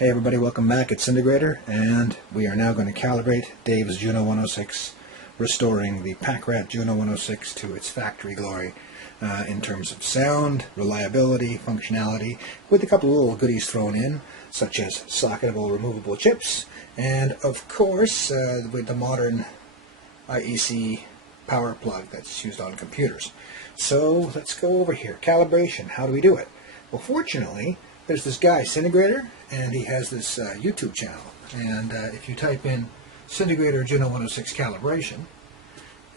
Hey everybody, welcome back. It's Syntegrator, and we are now going to calibrate Dave's Juno 106, restoring the Packrat Juno 106 to its factory glory in terms of sound, reliability, functionality, with a couple of little goodies thrown in, such as socketable removable chips, and of course with the modern IEC power plug that's used on computers. So let's go over here. Calibration, how do we do it? Well, fortunately, there's this guy, Syntegrator, and he has this YouTube channel. And if you type in Syntegrator Juno 106 calibration,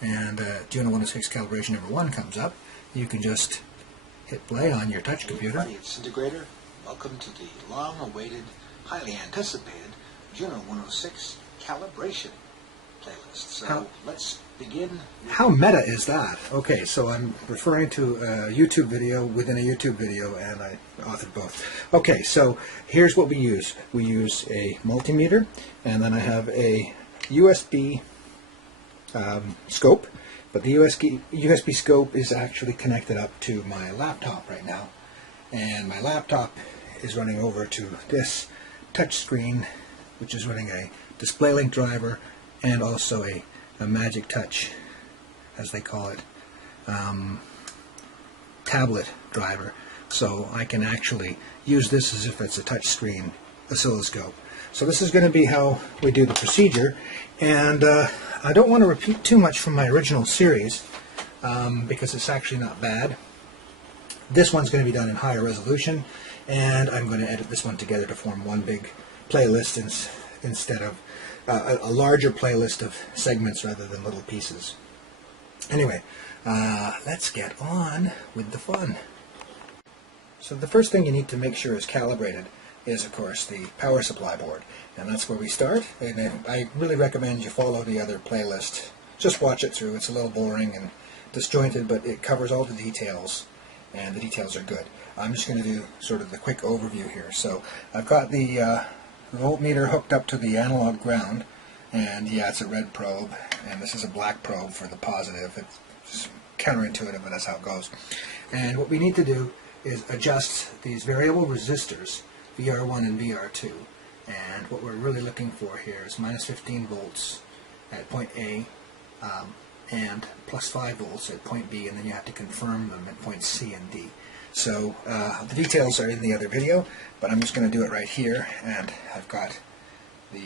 and Juno 106 calibration number 1 comes up, you can just hit play on your touch computer. Hey everybody, it's Syntegrator. Welcome to the long-awaited, highly anticipated Juno 106 calibration playlist. So let's begin. How meta is that? Okay, so I'm referring to a YouTube video within a YouTube video, and I authored both. Okay, so here's what we use. We use a multimeter, and then I have a USB scope, but the USB scope is actually connected up to my laptop right now, and my laptop is running over to this touch screen, which is running a DisplayLink driver and also a Magic Touch, as they call it, tablet driver. So I can actually use this as if it's a touch screen oscilloscope. So this is going to be how we do the procedure, and I don't want to repeat too much from my original series because it's actually not bad. This one's going to be done in higher resolution, and I'm going to edit this one together to form one big playlist instead of a larger playlist of segments rather than little pieces. Anyway, let's get on with the fun. So the first thing you need to make sure is calibrated is, of course, the power supply board, and that's where we start. And I really recommend you follow the other playlist. Just watch it through. It's a little boring and disjointed, but it covers all the details, and the details are good. I'm just going to do sort of the quick overview here. So I've got the voltmeter hooked up to the analog ground, and yeah, it's a red probe, and this is a black probe for the positive. It's counterintuitive, but that's how it goes. And what we need to do is adjust these variable resistors, VR1 and VR2, and what we're really looking for here is minus 15 volts at point A and plus 5 volts at point B, and then you have to confirm them at point C and D. So the details are in the other video, but I'm just going to do it right here, and I've got the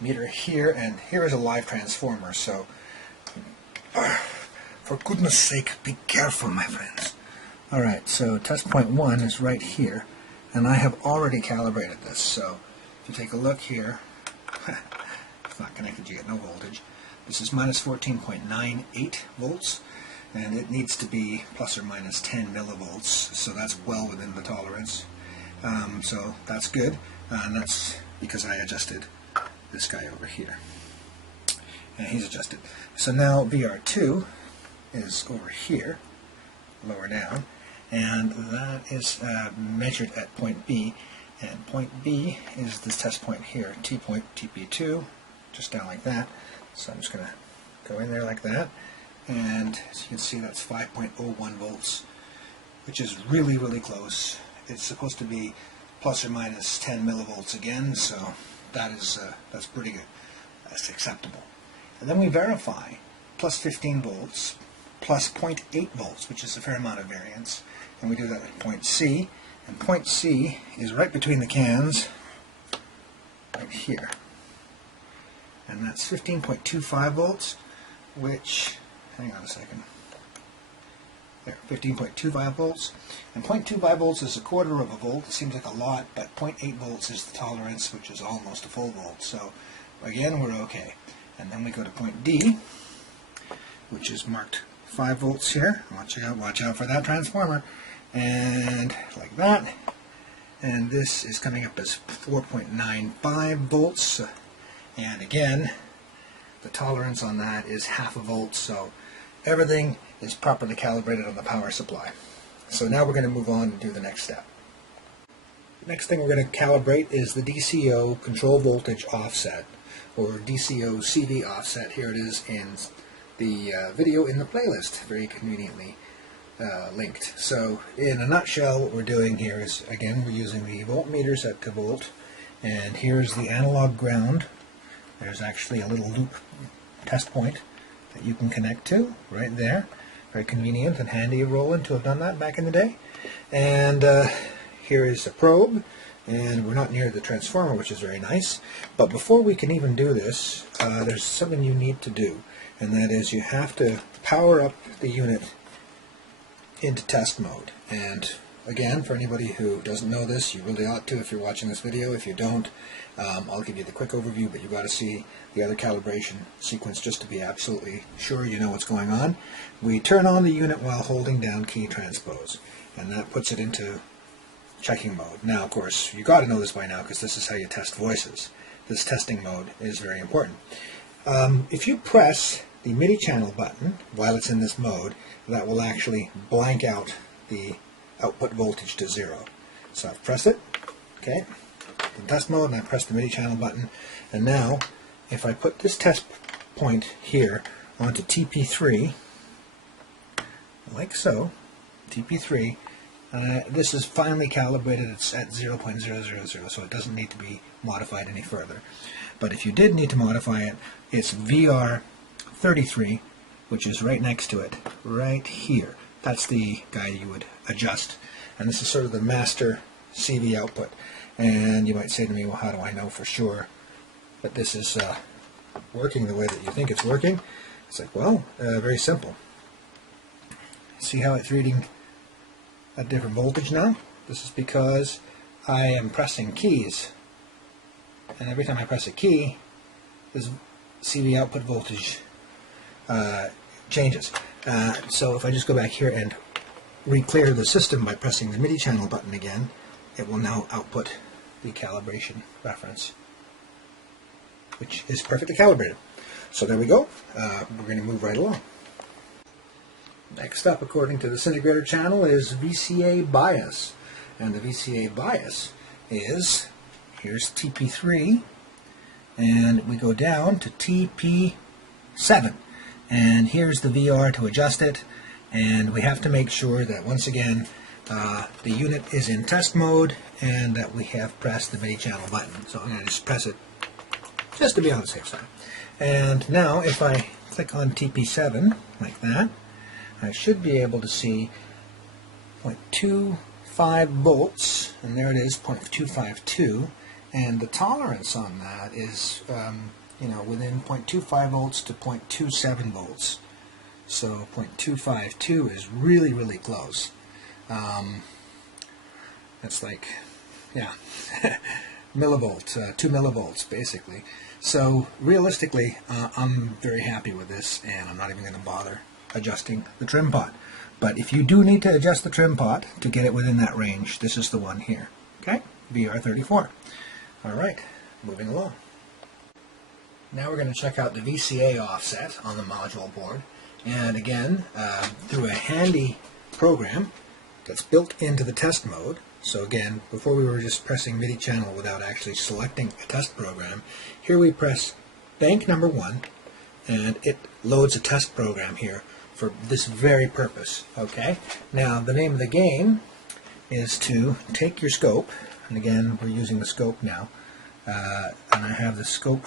meter here, and here is a live transformer, so for goodness sake, be careful, my friends. Alright, so test point 1 is right here, and I have already calibrated this, so if you take a look here, it's not connected, you get no voltage. This is minus 14.98 volts. And it needs to be plus or minus 10 millivolts, so that's well within the tolerance. So that's good, and that's because I adjusted this guy over here. And he's adjusted. So now VR2 is over here, lower down, and that is measured at point B. And point B is this test point here, T point TP2, just down like that. So I'm just going to go in there like that. And as you can see, that's 5.01 volts, which is really, really close. It's supposed to be plus or minus 10 millivolts again, so that's pretty good. That's acceptable. And then we verify plus 15 volts, plus 0.8 volts, which is a fair amount of variance. And we do that at point C, and point C is right between the cans, right here. And that's 15.25 volts, which, hang on a second. There, 15.25 volts. And 0.25 volts is a quarter of a volt. It seems like a lot, but 0.8 volts is the tolerance, which is almost a full volt. So, again, we're okay. And then we go to point D, which is marked 5 volts here. Watch out for that transformer. And like that. And this is coming up as 4.95 volts. And again, the tolerance on that is half a volt, so everything is properly calibrated on the power supply. So now we're going to move on and do the next step. The next thing we're going to calibrate is the DCO control voltage offset, or DCO CV offset. Here it is in the video in the playlist, very conveniently linked. So in a nutshell, what we're doing here is, again, we're using the voltmeter set to volt, And here's the analog ground. There's actually a little loop test point that you can connect to right there. Very convenient and handy, Roland, to have done that back in the day. And here is the probe, and we're not near the transformer, which is very nice. But before we can even do this, there's something you need to do, and that is you have to power up the unit into test mode. And again, for anybody who doesn't know this, you really ought to if you're watching this video. If you don't, I'll give you the quick overview, but you've got to see the other calibration sequence just to be absolutely sure you know what's going on. We turn on the unit while holding down key transpose, and that puts it into checking mode. Now, of course, you've got to know this by now because this is how you test voices. This testing mode is very important. If you press the MIDI channel button while it's in this mode, that will actually blank out the output voltage to 0. So I've pressed it, okay, in test mode, and I press the MIDI channel button, and now if I put this test point here onto TP3, like so, TP3, this is finally calibrated. It's at 0.000, so it doesn't need to be modified any further. But if you did need to modify it, it's VR33, which is right next to it, right here. That's the guy you would adjust. And this is sort of the master CV output. And you might say to me, well, how do I know for sure that this is working the way that you think it's working? It's like, well, very simple. See how it's reading a different voltage now? This is because I am pressing keys. And every time I press a key, this CV output voltage changes. So if I just go back here and re-clear the system by pressing the MIDI channel button again, it will now output the calibration reference, which is perfectly calibrated. So there we go. We're going to move right along. Next up, according to the Syntegrator channel, is VCA bias. And the VCA bias is, here's TP3, and we go down to TP7. And here's the VR to adjust it, and we have to make sure that once again the unit is in test mode and that we have pressed the MIDI channel button. So I'm going to just press it just to be on the safe side. And now if I click on TP7 like that, I should be able to see 0.25 volts, and there it is, 0.252, and the tolerance on that is within 0.25 volts to 0.27 volts. So 0.252 is really, really close. That's like, yeah, millivolts, 2 millivolts basically. So realistically, I'm very happy with this, and I'm not even going to bother adjusting the trim pot. But if you do need to adjust the trim pot to get it within that range, this is the one here. Okay, VR34. All right, moving along. Now we're going to check out the VCA offset on the module board, and again through a handy program that's built into the test mode. So again, before we were just pressing MIDI channel without actually selecting a test program, here we press bank number 1, and it loads a test program here for this very purpose. Okay, now the name of the game is to take your scope, and again we're using the scope now, and I have the scope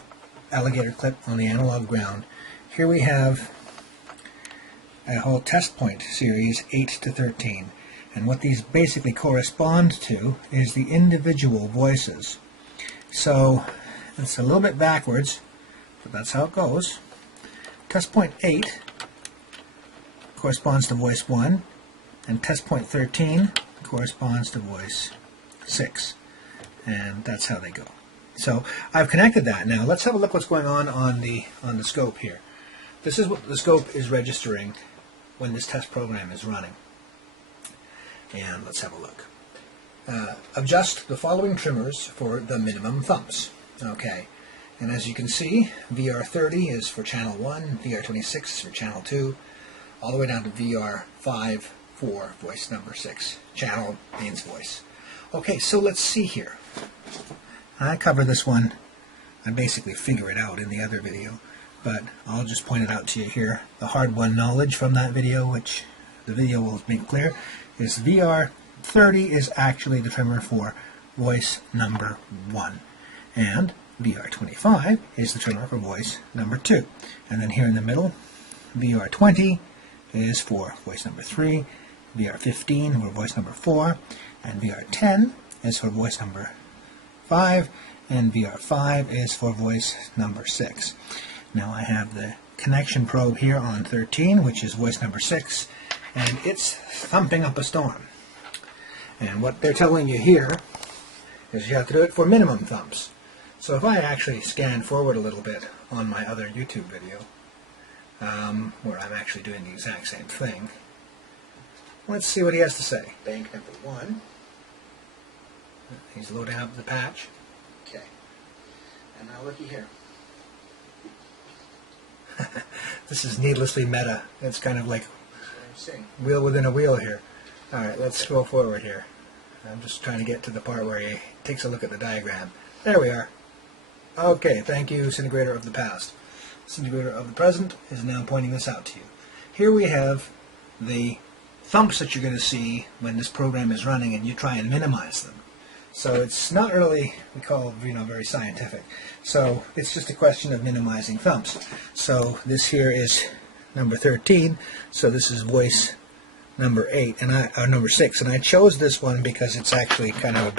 alligator clip on the analog ground. Here we have a whole test point series 8 to 13, and what these basically correspond to is the individual voices. So it's a little bit backwards, but that's how it goes. Test point 8 corresponds to voice 1, and test point 13 corresponds to voice 6, and that's how they go. So I've connected that. Now let's have a look what's going on the scope here. This is what the scope is registering when this test program is running. And let's have a look. Adjust the following trimmers for the minimum thumps. Okay, and as you can see, VR30 is for channel 1, VR26 is for channel 2, all the way down to VR5 for voice number 6. Channel means voice. Okay, so let's see here. I cover this one. I basically figure it out in the other video, but I'll just point it out to you here. The hard-won knowledge from that video, which the video will make clear, is VR30 is actually the trimmer for voice number 1. And VR25 is the trimmer for voice number 2. And then here in the middle, VR20 is for voice number 3, VR15 for voice number 4, and VR10 is for voice number 5, and VR5 is for voice number 6. Now I have the connection probe here on 13, which is voice number 6, and it's thumping up a storm. And what they're telling you here is you have to do it for minimum thumps. So if I actually scan forward a little bit on my other YouTube video, where I'm actually doing the exact same thing, let's see what he has to say. Bank number 1. He's loading up the patch. Okay. And now looky here. This is needlessly meta. It's kind of like wheel within a wheel here. Alright, let's scroll forward here. I'm just trying to get to the part where he takes a look at the diagram. There we are. Okay, thank you, Syntegrator of the past. Syntegrator of the present is now pointing this out to you. Here we have the thumps that you're going to see when this program is running, and you try and minimize them. So it's not really, we call, very scientific. So it's just a question of minimizing thumps. So this here is number 13. So this is voice number 8 and number 6, and I chose this one because it's actually kind of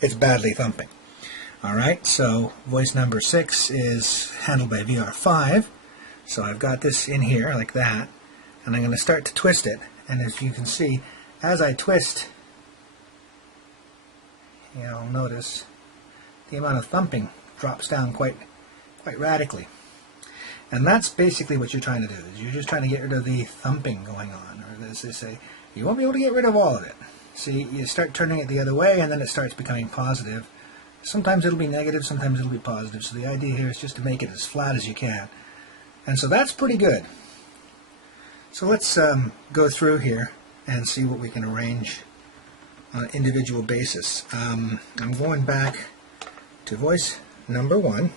it's badly thumping. All right. So voice number 6 is handled by VR5. So I've got this in here like that, and I'm going to start to twist it. And as you can see, as I twist, you'll notice the amount of thumping drops down quite radically. And that's basically what you're trying to do. Is you're just trying to get rid of the thumping going on, or as they say, you won't be able to get rid of all of it. See, you start turning it the other way, and then it starts becoming positive. Sometimes it'll be negative, sometimes it'll be positive. So the idea here is just to make it as flat as you can. And so that's pretty good. So let's go through here and see what we can arrange on an individual basis. I'm going back to voice number 1.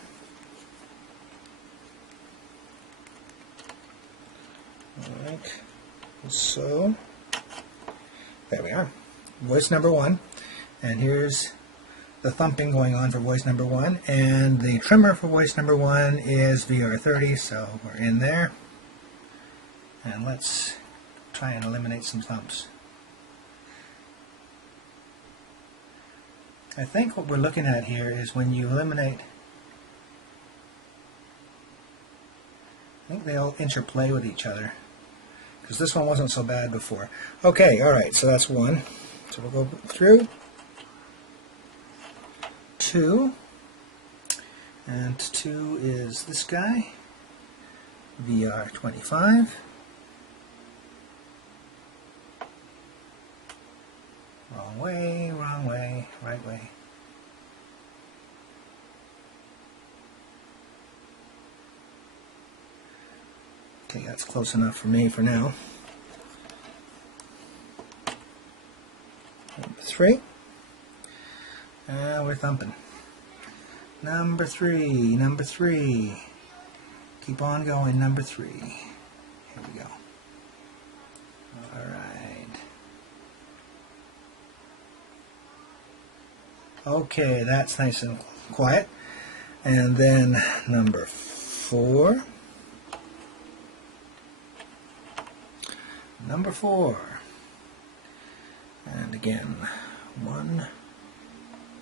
Like so. There we are. Voice number 1. And here's the thumping going on for voice number 1. And the trimmer for voice number 1 is VR30, so we're in there. And let's try and eliminate some thumps. I think what we're looking at here is when you eliminate, I think they all interplay with each other, because this one wasn't so bad before. Okay, alright, so that's 1. So we'll go through 2, and 2 is this guy, VR25. Wrong way, right way. Okay, that's close enough for me for now. Number 3. We're thumping. Number 3. Keep on going, number 3. Here we go. Alright. Okay, that's nice and quiet. And then number 4. Number 4. And again, 1,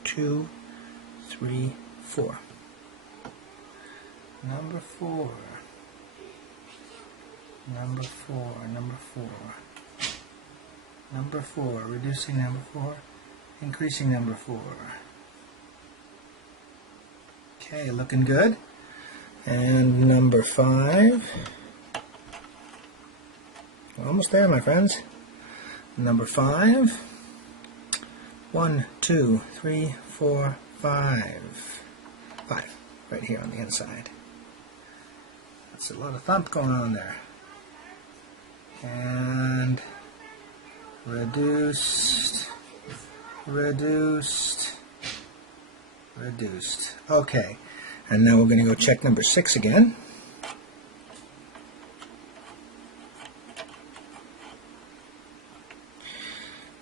2, 3, 4. Number 4. Number 4. Number 4. Number 4. Reducing number 4. Increasing number 4. Okay, looking good. And number 5. We're almost there, my friends. Number 5. 1, 2, 3, 4, 5. 5. Right here on the inside. That's a lot of thump going on there. And reduced. Okay, and now we're going to go check number 6 again.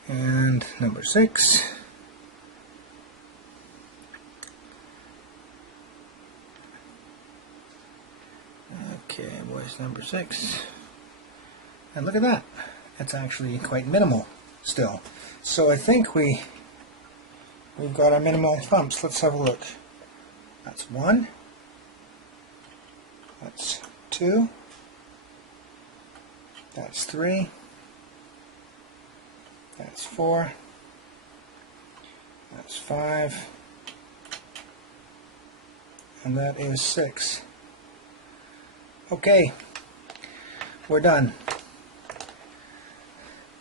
And number 6. voice number 6. And look at that. It's actually quite minimal still. So I think we've got our minimal bumps. Let's have a look. That's 1. That's 2. That's 3. That's 4. That's 5. And that is 6. Okay, we're done.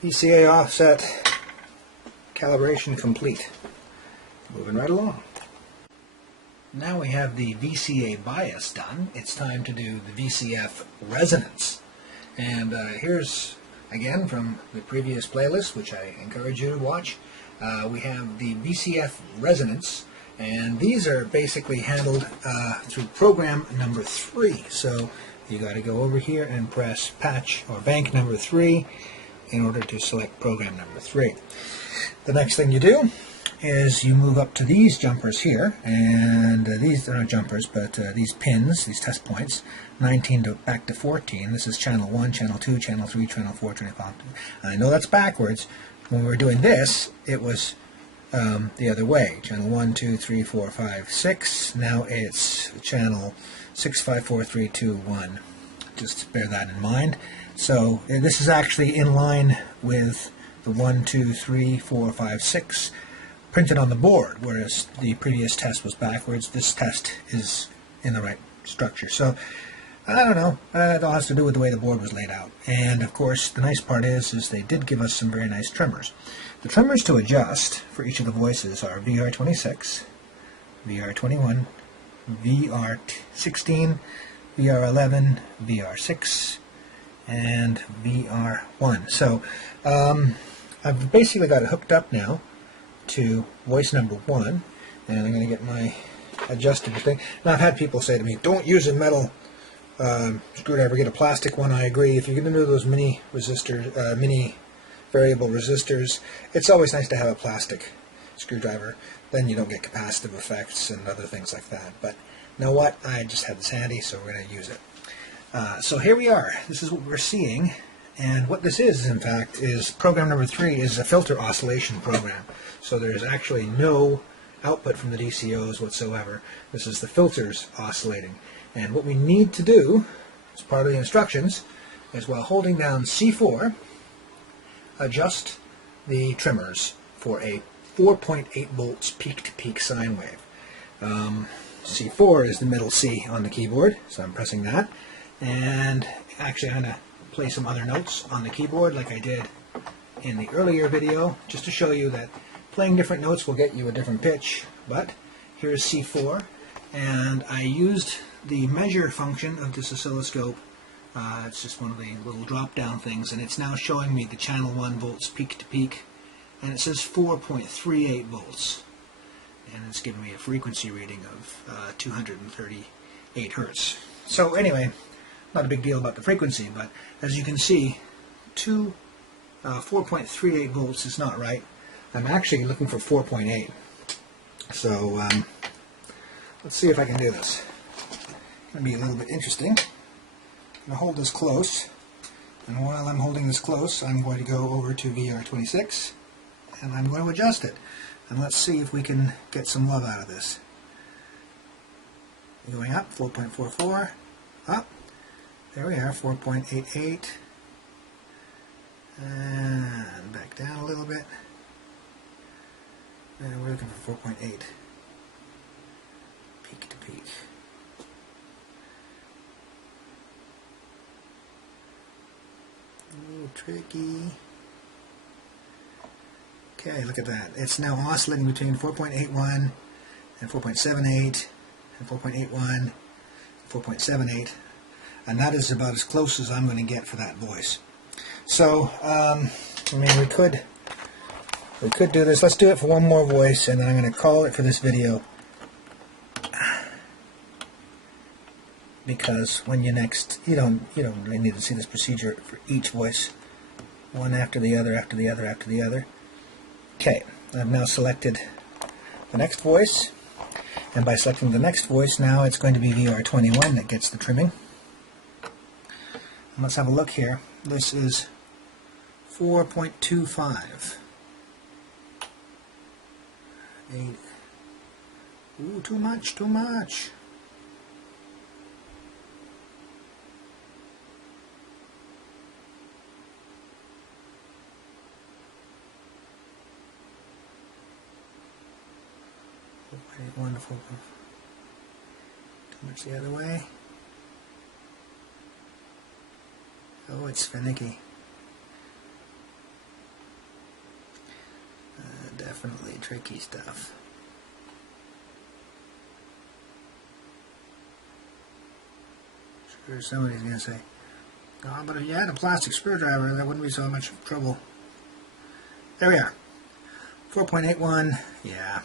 VCA offset calibration complete. Moving right along. Now we have the VCA bias done. It's time to do the VCF resonance. And here's, again, from the previous playlist, which I encourage you to watch, we have the VCF resonance. And these are basically handled through program number 3. So you got to go over here and press patch or bank number 3 in order to select program number 3. The next thing you do is you move up to these jumpers here, and these are not jumpers, but these pins, these test points, 19 to back to 14. This is channel 1, channel 2, channel 3, channel 4, channel 5. I know that's backwards. When we were doing this, it was the other way. Channel 1, 2, 3, 4, 5, 6. Now it's channel 6, 5, 4, 3, 2, 1. Just bear that in mind. So this is actually in line with the 1, 2, 3, 4, 5, 6 printed on the board, whereas the previous test was backwards. This test is in the right structure. So I don't know. It all has to do with the way the board was laid out. And of course, the nice part is they did give us some very nice trimmers. The trimmers to adjust for each of the voices are VR26, VR21, VR16, VR11, VR6, and VR1. So I've basically got it hooked up now to voice number 1, and I'm going to get my adjustable thing. Now I've had people say to me, don't use a metal screwdriver, get a plastic one. I agree. If you're going to do those mini resistors, mini variable resistors, it's always nice to have a plastic screwdriver. Then you don't get capacitive effects and other things like that. But you know what? I just had this handy, so we're going to use it. So here we are. This is what we're seeing. And what this is, in fact, is program number 3 is a filter oscillation program. So there's actually no output from the DCOs whatsoever. This is the filters oscillating. And what we need to do, as part of the instructions, is while holding down C4, adjust the trimmers for a 4.8 volts peak-to-peak sine wave. C4 is the middle C on the keyboard, so I'm pressing that. And actually I'm going to play some other notes on the keyboard like I did in the earlier video, just to show you that playing different notes will get you a different pitch. But here's C4, and I used the measure function of this oscilloscope. It's just one of the little drop-down things, and it's now showing me the channel 1 volts peak-to-peak, and it says 4.38 volts, and it's giving me a frequency reading of 238 hertz. So anyway, not a big deal about the frequency, but as you can see, 4.38 volts is not right. I'm actually looking for 4.8. So let's see if I can do this. It's going to be a little bit interesting. I'm going to hold this close, and while I'm holding this close, I'm going to go over to VR26, and I'm going to adjust it. And let's see if we can get some love out of this. Going up, 4.44, up. There we are, 4.88, and back down a little bit, and we're looking for 4.8, peak to peak. A little tricky. Okay, look at that. It's now oscillating between 4.81 and 4.78 and 4.81 and 4.78. And that is about as close as I'm going to get for that voice. So, I mean, we could do this. Let's do it for one more voice, and then I'm going to call it for this video. Because when you next, you don't really need to see this procedure for each voice, one after the other, after the other, after the other. Okay, I've now selected the next voice, and by selecting the next voice, now it's going to be VR21 that gets the trimming. Let's have a look here. This is 4.25. 8. Ooh, too much, too much. Wonderful. Too much the other way. Oh, it's finicky. Definitely tricky stuff. Sure, somebody's going to say, oh, but if you had a plastic screwdriver, that wouldn't be so much trouble. There we are. 4.81, yeah.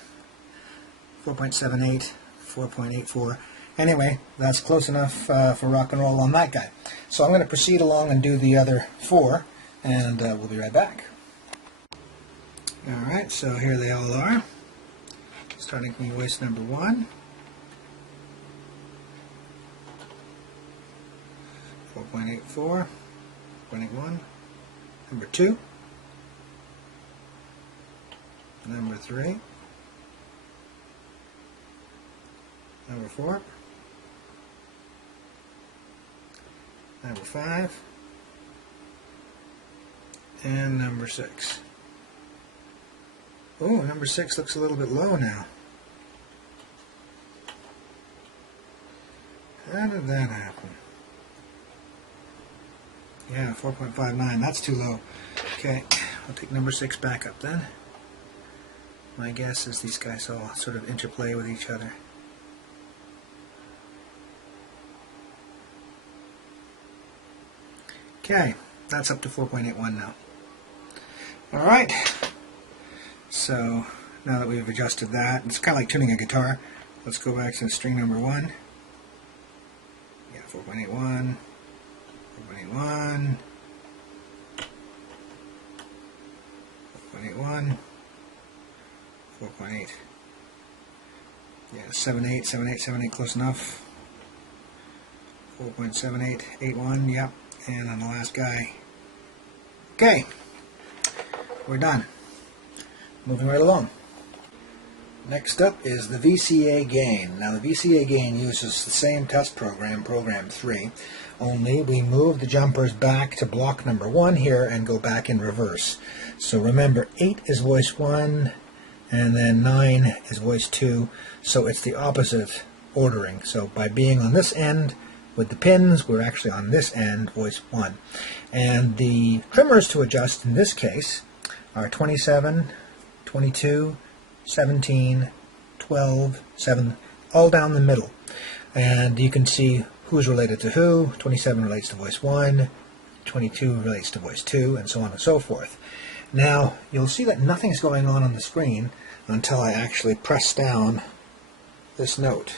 4.78, 4.84. Anyway, that's close enough for rock and roll on that guy. So I'm going to proceed along and do the other 4, and we'll be right back. Alright, so here they all are. Starting from voice number 1. 4.84, 4.81, number 2, number 3, number 4, number 5, and number 6. Oh, number 6 looks a little bit low now. How did that happen? Yeah, 4.59. That's too low. Okay, I'll take number 6 back up then. My guess is these guys all sort of interplay with each other. Okay, that's up to 4.81 now. Alright, so now that we've adjusted that, it's kind of like tuning a guitar. Let's go back to string number 1. Yeah, 4.81. 4.81, 4.81, 4.8. Yeah, 7.8, 7.8, 7.8, close enough. 4.78, 8.1, yep. And on the last guy. Okay, we're done. Moving right along. Next up is the VCA gain. Now the VCA gain uses the same test program, program 3, only we move the jumpers back to block number 1 here and go back in reverse. So remember, 8 is voice 1 and then 9 is voice 2, so it's the opposite ordering. So by being on this end with the pins, we're actually on this end, voice 1. And the trimmers to adjust in this case are 27, 22, 17, 12, 7, all down the middle. And you can see who's related to who. 27 relates to voice 1, 22 relates to voice 2, and so on and so forth. Now, you'll see that nothing's going on the screen until I actually press down this note.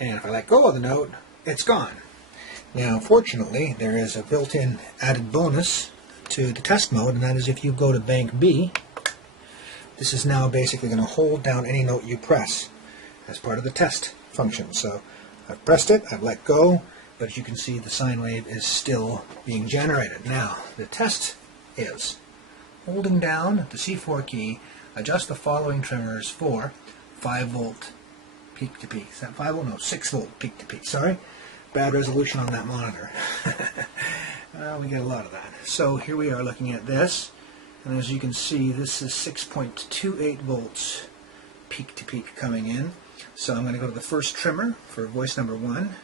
And if I let go of the note, it's gone. Now, fortunately, there is a built-in added bonus to the test mode, and that is if you go to bank B, this is now basically going to hold down any note you press as part of the test function. So I've pressed it, I've let go, but as you can see, the sine wave is still being generated. Now, the test is holding down the C4 key, adjust the following trimmers for 5 volt peak to peak. Is that 5 volt? No, 6 volt peak to peak. Sorry, bad resolution on that monitor. We get a lot of that. So here we are looking at this. And as you can see, this is 6.28 volts peak to peak coming in. So I'm going to go to the first trimmer for voice number 1,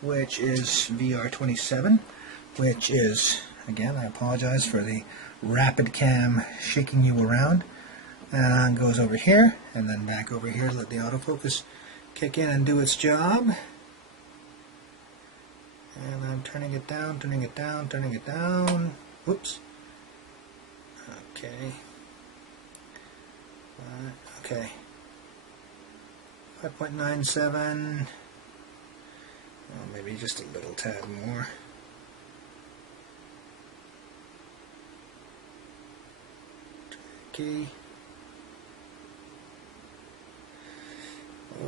which is VR27, which is, again, I apologize for the rapid cam shaking you around. And goes over here, and then back over here, let the autofocus kick in and do its job. And I'm turning it down, turning it down, turning it down. Whoops. Okay. Okay. 5.97. Well, maybe just a little tad more. Okay.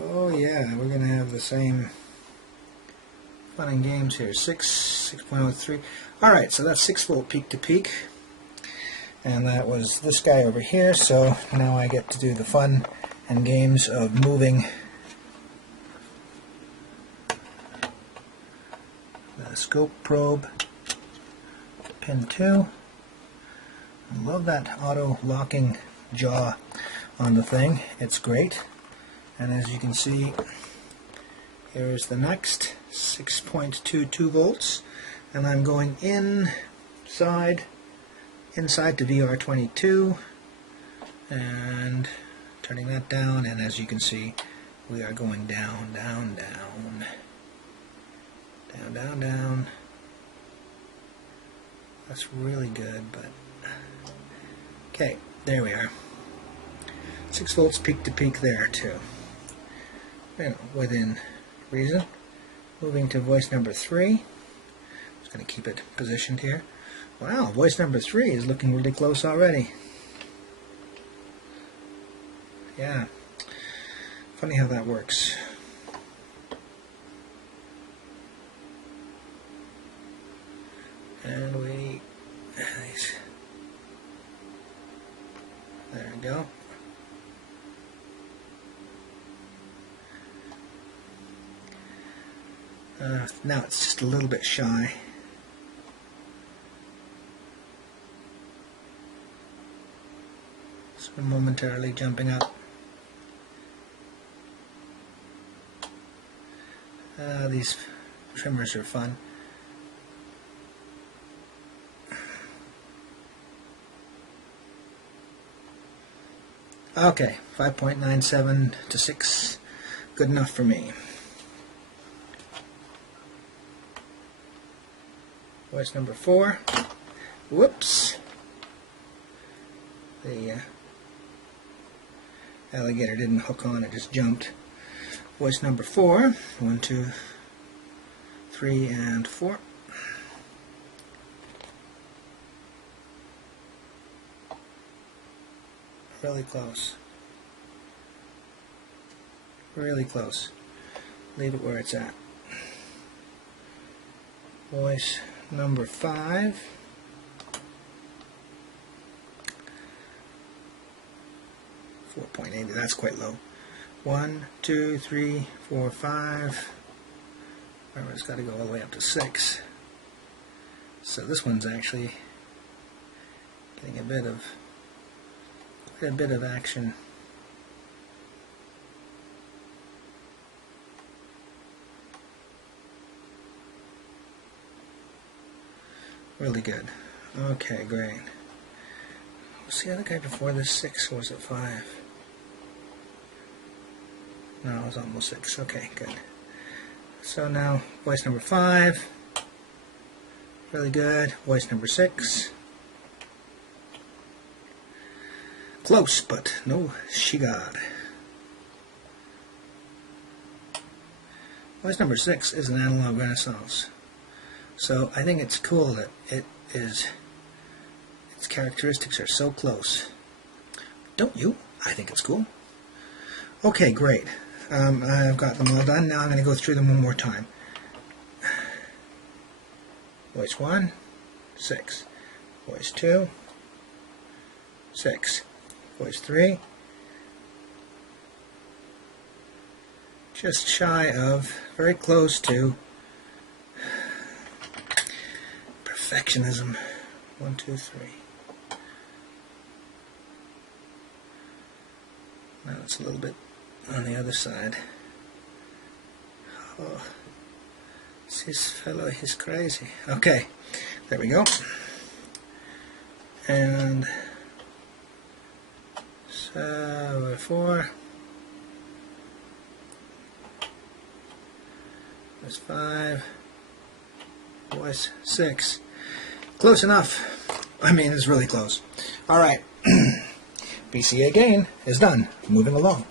Oh yeah, we're going to have the same Fun and games here. 6.03. Alright, so that's 6 volt peak to peak. And that was this guy over here, so now I get to do the fun and games of moving the scope probe to pin 2. I love that auto locking jaw on the thing. It's great. And as you can see, here's the next 6.22 volts, and I'm going inside to VR22 and turning that down, and as you can see, we are going down, down, down, down, down, down. That's really good, but okay, there we are. 6 volts peak to peak there too. You know, within reason. Moving to voice number 3. Just going to keep it positioned here. Wow, voice number 3 is looking really close already. Yeah. Funny how that works. And we... There we go. Now it's just a little bit shy. So momentarily jumping up. These trimmers are fun. Okay, 5.97 to 6. Good enough for me. Voice number 4. Whoops. The alligator didn't hook on, it just jumped. Voice number 4. 1, 2, 3, and 4. Really close. Really close. Leave it where it's at. Voice number 5. .80, that's quite low. 1, 2, 3, 4, 5. Remember, it's got to go all the way up to 6. So this one's actually getting quite a bit of action. Really good. Okay, great. What's the other guy before this? 6, or was it 5? No, it was almost 6. Okay, good. So now, voice number 5. Really good. Voice number 6. Close, but no shigad. Voice number 6 is an analog renaissance. So I think it's cool that its characteristics are so close. Don't you? I think it's cool. Okay, great. I've got them all done. Now I'm going to go through them one more time. Voice 1, 6. Voice 2, 6. Voice 3, just shy of, very close to perfectionism. 1, 2, 3. Now it's a little bit on the other side. Oh, this fellow is crazy. Okay, there we go. And so 4. There's 5. Voice 6. Close enough. I mean, it's really close. Alright. BCA gain is done. Moving along.